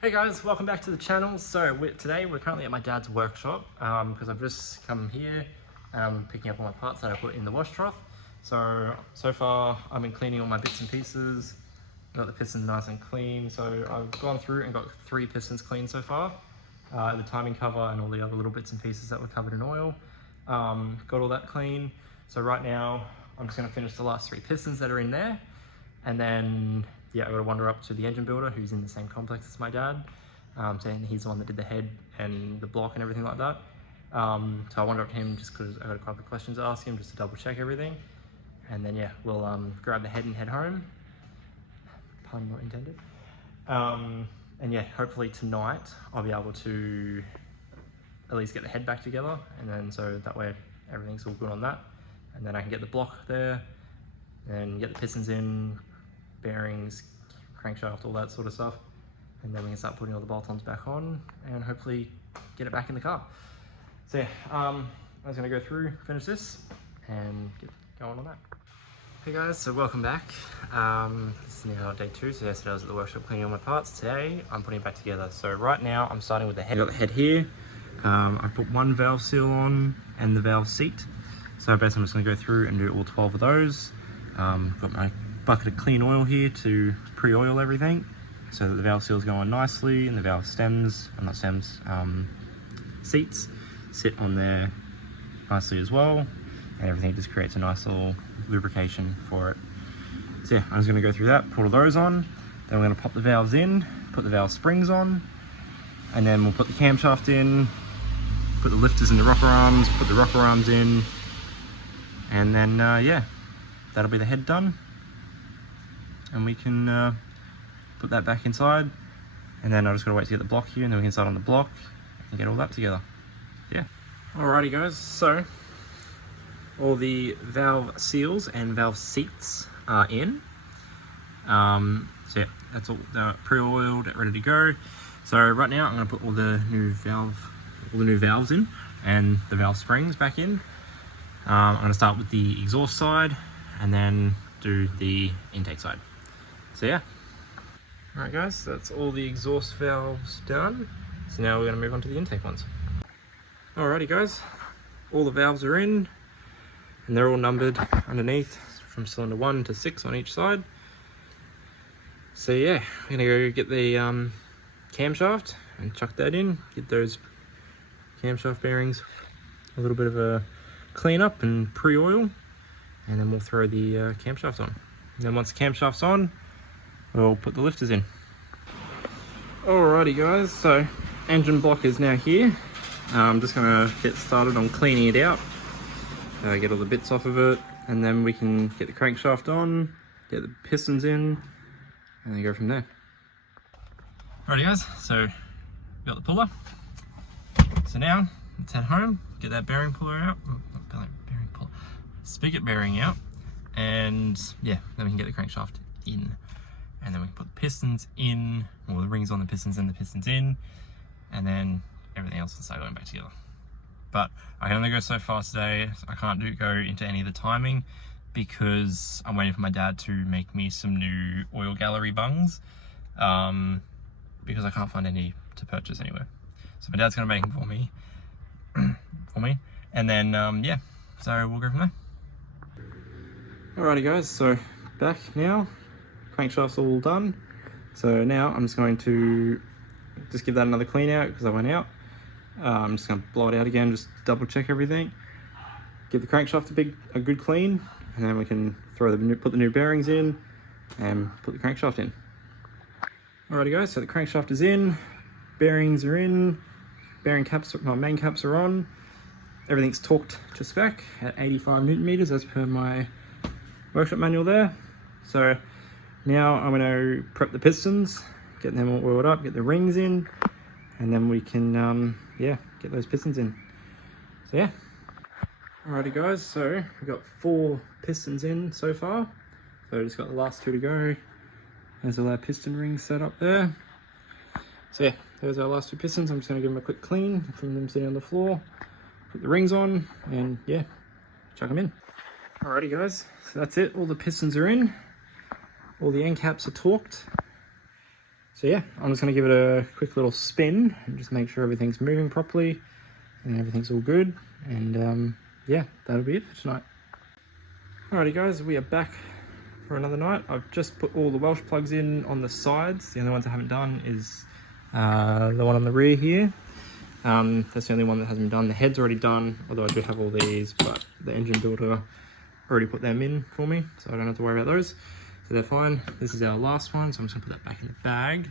Hey guys, welcome back to the channel. So today we're currently at my dad's workshop because I've just come here picking up all my parts that I put in the wash trough. So far I've been cleaning all my bits and pieces, got the pistons nice and clean. So I've gone through and got 3 pistons clean so far. The timing cover and all the other little bits and pieces that were covered in oil. Got all that clean. So right now I'm just going to finish the last 3 pistons that are in there, and then yeah, I got to wander up to the engine builder who's in the same complex as my dad. So he's the one that did the head and the block and everything like that. So I wander up to him just because I got a couple of questions to ask him just to double check everything. And then yeah, we'll grab the head and head home. Pun not intended. And yeah, hopefully tonight I'll be able to at least get the head back together, and then so that way everything's all good on that. And then I can get the block there and get the pistons in, bearings, crankshaft, all that sort of stuff, and then we can start putting all the bolt-ons back on and hopefully get it back in the car. So yeah, I was going to go through, finish this, and get going on that. Hey guys, so welcome back. This is now day 2. So yesterday I was at the workshop cleaning all my parts. Today I'm putting it back together. So right now I'm starting with the head. I've got the head here. I put 1 valve seal on and the valve seat. So basically I'm just going to go through and do all 12 of those. Got my bucket of clean oil here to pre-oil everything so that the valve seals go on nicely, and the valve stems, not stems, seats sit on there nicely as well, and everything just creates a nice little lubrication for it. So yeah, I'm just going to go through that, put all those on, then we're going to pop the valves in, put the valve springs on, and then we'll put the camshaft in, put the lifters in the rocker arms, put the rocker arms in, and then yeah, that'll be the head done. And we can put that back inside, and then I just gotta wait to get the block here, and then we can start on the block and get all that together. Yeah. Alrighty guys, so all the valve seals and valve seats are in. So yeah, that's all pre-oiled, ready to go. So right now I'm gonna put all the new valves in and the valve springs back in. I'm gonna start with the exhaust side and then do the intake side. So yeah. Alright guys, that's all the exhaust valves done. So now we're going to move on to the intake ones. Alrighty guys, all the valves are in and they're all numbered underneath from cylinder 1 to 6 on each side. So yeah, we're going to go get the camshaft and chuck that in, get those camshaft bearings a little bit of a clean up and pre-oil, and then we'll throw the camshaft on. And then once the camshaft's on, we'll put the lifters in. Alrighty guys, so engine block is now here. I'm just gonna get started on cleaning it out, get all the bits off of it, and then we can get the crankshaft on, get the pistons in, and then go from there. Alrighty guys, so we've got the puller. So now let's head home, get that bearing puller out, spigot bearing out, and yeah, then we can get the crankshaft in. And then we can put the pistons in, or the rings on the pistons and the pistons in, and then everything else will start going back together. But I can only go so far today. I can't go into any of the timing because I'm waiting for my dad to make me some new oil gallery bungs, because I can't find any to purchase anywhere. So my dad's gonna make them for me, and then yeah, so we'll go from there. Alrighty guys, so back now. Crankshaft's all done. So now I'm just going to just give that another clean out because I went out. I'm just going to blow it out again, just double check everything. Give the crankshaft a good clean, and then we can put the new bearings in and put the crankshaft in. Alrighty guys, so the crankshaft is in, bearings are in, bearing caps, my main caps are on. Everything's torqued to spec at 85 Newton meters as per my workshop manual there. So now I'm going to prep the pistons, get them all oiled up, get the rings in, and then we can yeah, get those pistons in. So yeah. Alrighty guys, so we've got 4 pistons in so far. So just got the last 2 to go. There's all our piston rings set up there. So yeah, there's our last 2 pistons. I'm just going to give them a quick clean from them sitting on the floor. Put the rings on, and yeah, chuck them in. Alrighty guys, so that's it. All the pistons are in. All the end caps are torqued. So yeah, I'm just gonna give it a quick little spin and just make sure everything's moving properly and everything's all good. And yeah, that'll be it for tonight. Alrighty guys, we are back for another night. I've just put all the Welsh plugs in on the sides. The only ones I haven't done is the one on the rear here. That's the only one that hasn't been done. The head's already done, although I do have all these, but the engine builder already put them in for me, so I don't have to worry about those. So they're fine. This is our last one, so I'm just gonna put that back in the bag.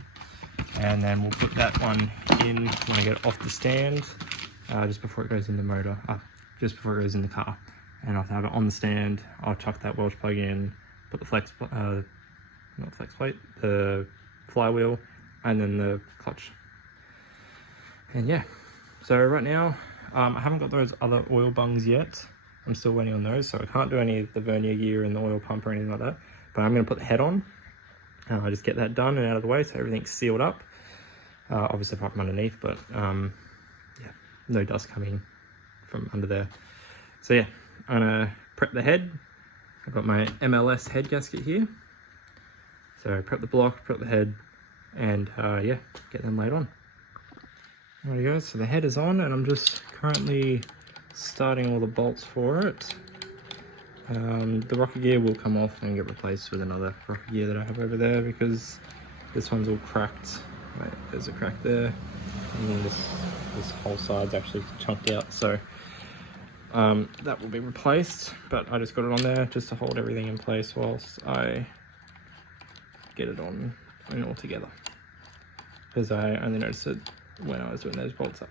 And then we'll put that one in when I get it off the stand, just before it goes in the motor, just before it goes in the car. And I'll have it on the stand. I'll chuck that Welsh plug in, put the not flex plate, the flywheel, and then the clutch. And yeah, so right now, I haven't got those other oil bungs yet. I'm still waiting on those, so I can't do any of the vernier gear and the oil pump or anything like that. But I'm going to put the head on. I'll just get that done and out of the way so everything's sealed up. Obviously apart from underneath, but yeah, no dust coming from under there. So yeah, I'm going to prep the head. I've got my MLS head gasket here. So prep the block, prep the head, and yeah, get them laid on. Alrighty guys, so the head is on and I'm just currently starting all the bolts for it. The rocker gear will come off and get replaced with another rocker gear that I have over there because this one's all cracked. Wait, there's a crack there, and then this whole side's actually chunked out, so that will be replaced, but I just got it on there just to hold everything in place whilst I get it on and all together, because I only noticed it when I was doing those bolts up.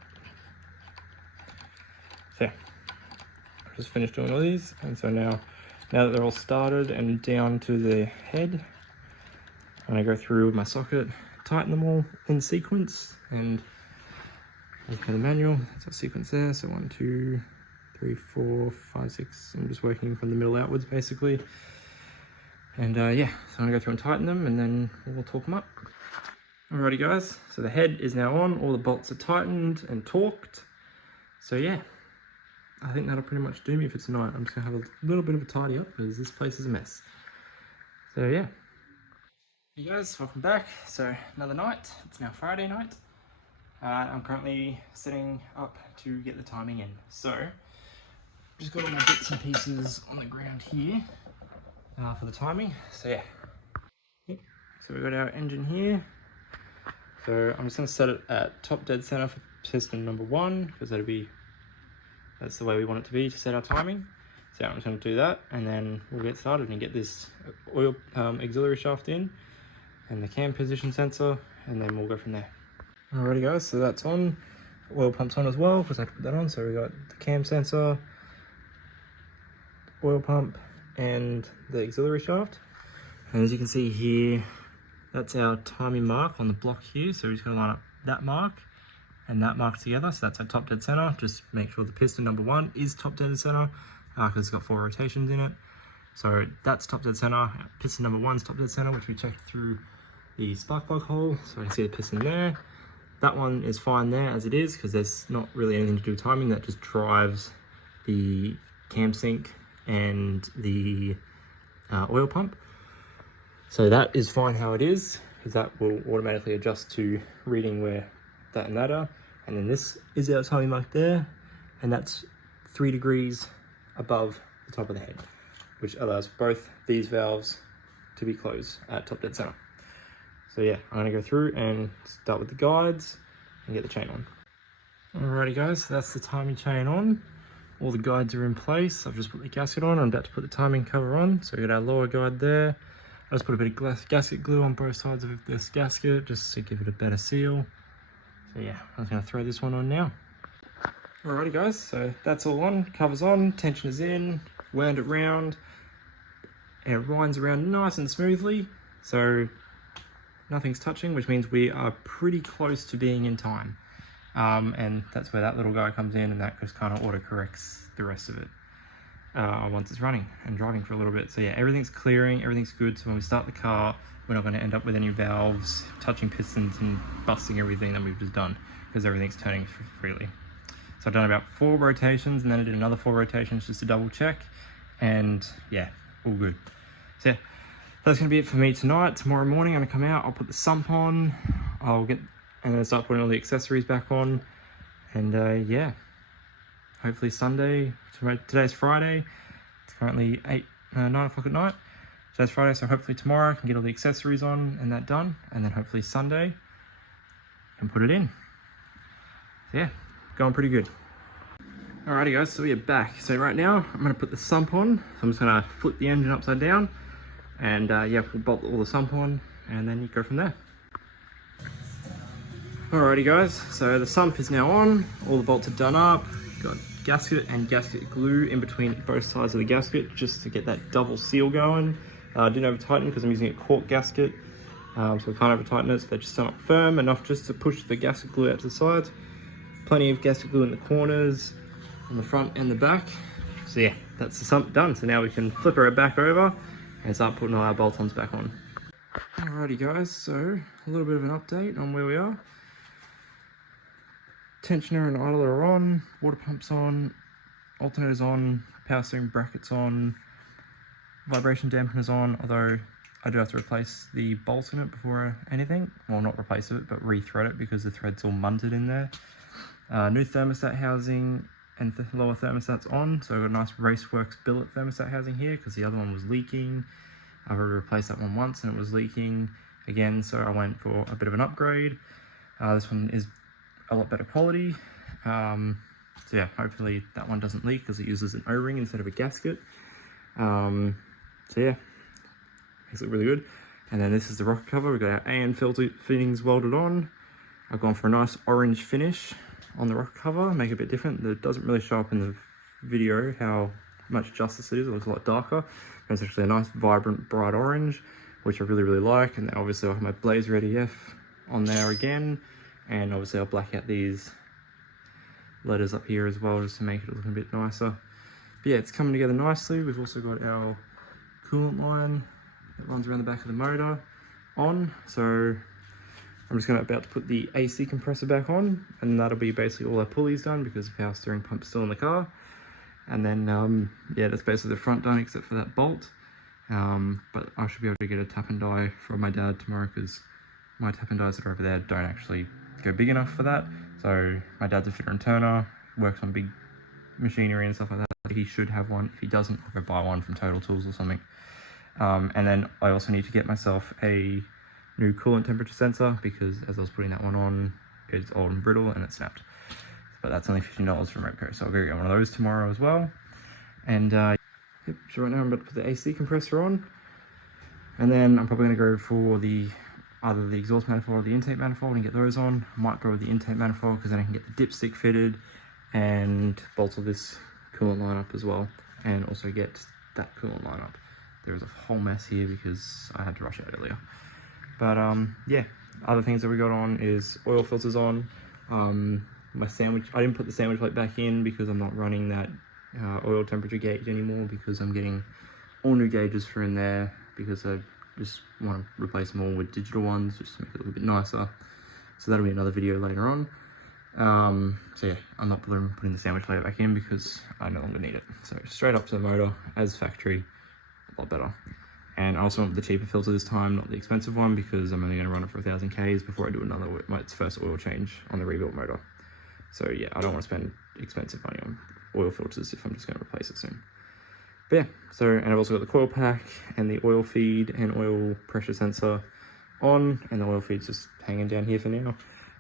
So yeah, I've just finished doing all these, and so now that they're all started and down to the head, I'm going to go through with my socket, tighten them all in sequence, and as per the manual, that's our sequence there, so 1, 2, 3, 4, 5, 6, I'm just working from the middle outwards basically. And yeah, so I'm going to go through and tighten them and then we'll torque them up. Alrighty guys, so the head is now on, all the bolts are tightened and torqued. So yeah, I think that'll pretty much do me for tonight. I'm just gonna have a little bit of a tidy up because this place is a mess. So yeah. Hey guys, welcome back. So another night, it's now Friday night. I'm currently setting up to get the timing in. So, just got all my bits and pieces on the ground here for the timing. So yeah. Yep. So we've got our engine here. So I'm just going to set it at top dead center for piston number 1 because that's the way we want it to be to set our timing. So I'm just going to do that and then we'll get started and get this oil auxiliary shaft in and the cam position sensor, and then we'll go from there. Alrighty guys, so that's on. Oil pump's on as well because I put that on. So we got the cam sensor, oil pump, and the auxiliary shaft. And as you can see here, that's our timing mark on the block here. So we're just going to line up that mark and that mark together. So that's our top dead center. Just make sure the piston number 1 is top dead center because it's got 4 rotations in it. So that's top dead center. Piston number 1's top dead center, which we checked through the spark plug hole. So I can see the piston there. That one is fine there as it is because there's not really anything to do with timing. That just drives the cam sync and the oil pump. So that is fine how it is because that will automatically adjust to reading where that and that are. And then this is our timing mark there, and that's 3 degrees above the top of the head, which allows both these valves to be closed at top dead center. So yeah, I'm gonna go through and start with the guides and get the chain on. Alrighty guys, so that's the timing chain on. All the guides are in place. I've just put the gasket on. I'm about to put the timing cover on. So we got our lower guide there. I just put a bit of gasket glue on both sides of this gasket just to give it a better seal. So yeah, I'm just gonna throw this one on now. Alrighty guys, so that's all on, cover's on, tension is in, wound it round, and it winds around nice and smoothly. So nothing's touching, which means we are pretty close to being in time. And that's where that little guy comes in, and that just kind of auto corrects the rest of it once it's running and driving for a little bit. So yeah, everything's clearing, everything's good. So when we start the car, we're not going to end up with any valves touching pistons and busting everything that we've just done because everything's turning freely. So I've done about 4 rotations and then I did another 4 rotations just to double check, and yeah, all good. So yeah, that's going to be it for me tonight. Tomorrow morning I'm going to come out, I'll put the sump on, and then start putting all the accessories back on. And yeah, hopefully Sunday, today's Friday, it's currently 9 o'clock at night. Today's Friday, so hopefully tomorrow I can get all the accessories on and that done, and then hopefully Sunday I can put it in. So yeah, going pretty good. Alrighty guys, so we are back. So right now I'm going to put the sump on. So I'm just going to flip the engine upside down, and yeah, we'll bolt all the sump on and then you go from there. Alrighty guys, so the sump is now on, all the bolts are done up, got gasket and gasket glue in between both sides of the gasket just to get that double seal going. Didn't over tighten because I'm using a cork gasket, so I can't over tighten it, so they're just not firm enough just to push the gasket glue out to the sides. Plenty of gasket glue in the corners, on the front and the back. So yeah, that's the sump done. So now we can flip her back over and start putting all our bolt-ons back on. Alrighty guys, so a little bit of an update on where we are. Tensioner and idler are on, water pumps on, alternators on, power steering brackets on, vibration dampeners on, although I do have to replace the bolts in it before anything. Well, not replace it, but re-thread it because the thread's all munted in there. New thermostat housing and lower thermostats on, so I've got a nice Raceworks billet thermostat housing here because the other one was leaking. I've already replaced that one once and it was leaking again, so I went for a bit of an upgrade. This one is a lot better quality, so yeah, hopefully that one doesn't leak because it uses an O-ring instead of a gasket. So yeah, makes it look really good. And then this is the rocker cover. We've got our AN filter fittings welded on. I've gone for a nice orange finish on the rocker cover, make it a bit different. It doesn't really show up in the video how much justice it is. It looks a lot darker. But it's actually a nice, vibrant, bright orange, which I really, really like. And then obviously I have my Blaze Ready F on there again. And obviously I'll black out these letters up here as well, just to make it look a bit nicer. But yeah, it's coming together nicely. We've also got our coolant line that runs around the back of the motor on. So I'm just about to put the AC compressor back on, and that'll be basically all our pulleys done because the power steering pump's still in the car. And then, yeah, that's basically the front done except for that bolt. But I should be able to get a tap and die from my dad tomorrow because my tap and dies that are over there don't actually go big enough for that. So my dad's a fitter and turner, works on big machinery and stuff like that. He should have one. If he doesn't, I'll go buy one from Total Tools or something. And then I also need to get myself a new coolant temperature sensor because as I was putting that one on, it's old and brittle and it snapped. But that's only $15 from Repco, so I'll go get one of those tomorrow as well. And yep, so right now I'm about to put the AC compressor on, and then I'm probably going to go for either the exhaust manifold or the intake manifold and get those on. I might go with the intake manifold because then I can get the dipstick fitted and bolt all this coolant line up as well, and also get that coolant line up. There is a whole mess here because I had to rush out earlier. But yeah, other things that we got on is oil filters on. My sandwich, I didn't put the sandwich plate back in because I'm not running that oil temperature gauge anymore because I'm getting all new gauges for in there because I just want to replace them all with digital ones just to make it look a bit nicer. So that'll be another video later on. So yeah, I'm not putting the sandwich plate back in because I no longer need it. So straight up to the motor as factory, a lot better. And I also went with the cheaper filter this time, not the expensive one, because I'm only going to run it for 1,000 Ks before I do my first oil change on the rebuilt motor. So yeah, I don't want to spend expensive money on oil filters if I'm just going to replace it soon. But yeah, so, and I've also got the coil pack and the oil feed and oil pressure sensor on, and the oil feed's just hanging down here for now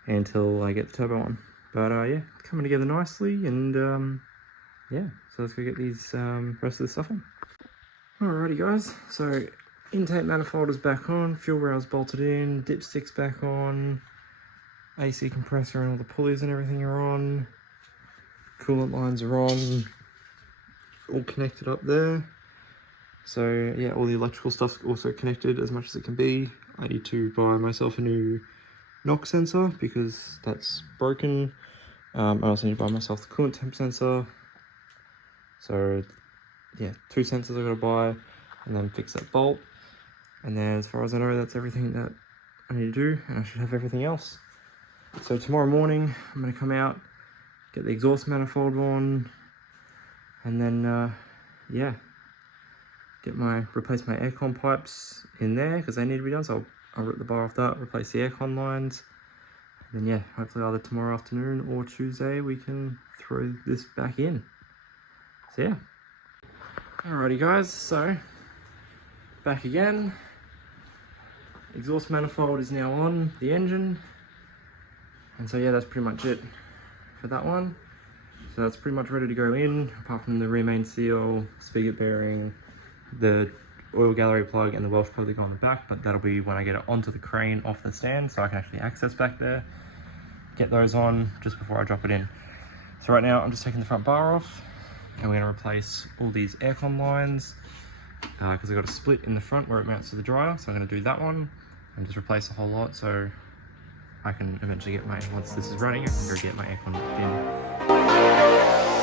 until I get the turbo on. But yeah, coming together nicely, and yeah, so let's go get these rest of the stuff on. Alrighty guys, so intake manifold is back on, fuel rails bolted in, dipsticks back on, AC compressor and all the pulleys and everything are on, coolant lines are on, all connected up there. So yeah, all the electrical stuff's also connected as much as it can be. I need to buy myself a new knock sensor because that's broken. I also need to buy myself the coolant temp sensor. So yeah, 2 sensors I've got to buy and then fix that bolt. And then as far as I know, that's everything that I need to do, and I should have everything else. So tomorrow morning, I'm going to come out, get the exhaust manifold on, and then yeah, replace my aircon pipes in there because they need to be done. So I'll rip the bar off that, replace the aircon lines. And then yeah, hopefully either tomorrow afternoon or Tuesday we can throw this back in. So yeah. Alrighty guys, so back again. Exhaust manifold is now on the engine. And so yeah, that's pretty much it for that one. So that's pretty much ready to go in, apart from the rear main seal, spigot bearing, the oil gallery plug and the Welsh plug that go on the back, but that'll be when I get it onto the crane off the stand so I can actually access back there. Get those on just before I drop it in. So right now I'm just taking the front bar off and we're going to replace all these aircon lines because I've got a split in the front where it mounts to the dryer, so I'm going to do that one and just replace the whole lot so I can eventually get once this is running, I can go get my aircon in.